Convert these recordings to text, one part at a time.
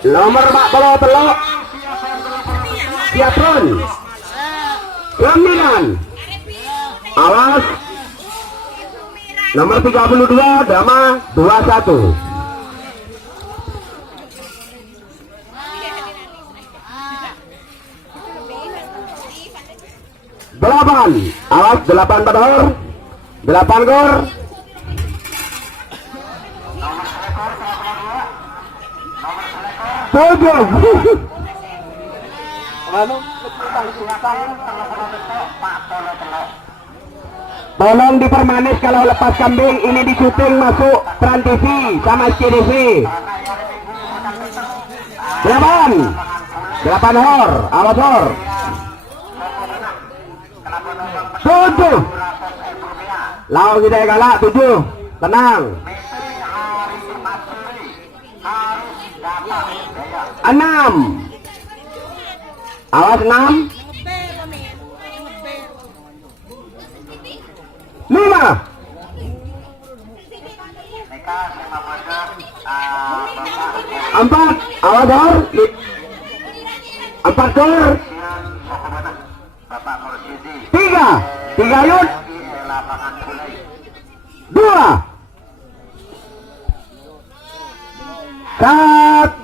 Nomor 40 telok siap run Raminan. Awas. Nomor 32 Dama 21. 8. Awas 8 pedor. 8 gor. 7. Tolong dipermanis kalau lepas kambing ini di syuting masuk Trans TV sama SCTV. 8 hor, awas hor. 7. Lawan kita galak 7. Tenang. 6. Awas 6. 5. 4. Awas hor. 4 gor. 3. 3 yud. 2. 1.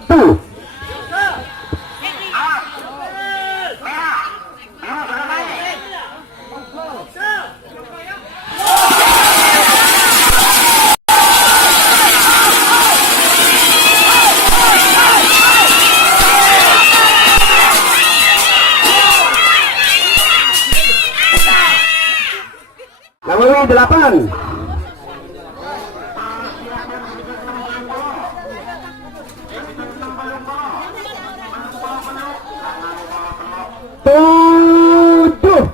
Nomor 8. Tujuh.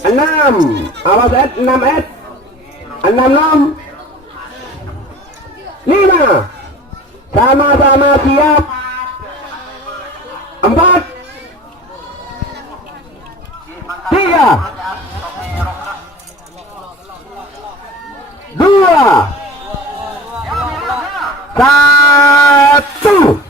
6. Awas Ed, 6 Ed. 6. 5. Sama-sama siap. 4. 3. 2. 1.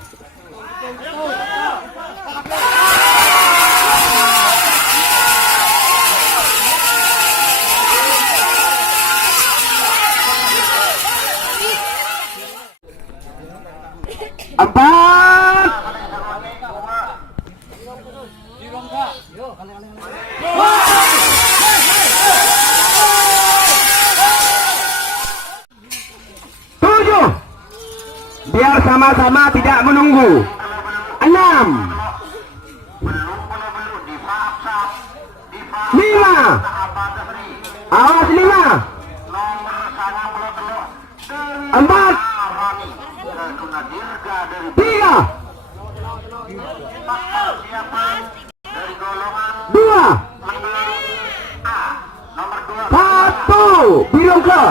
Empat. 7. Biar sama-sama tidak menunggu. 6. 5. Awas 5. 4. 3. 2. 1. Biru ke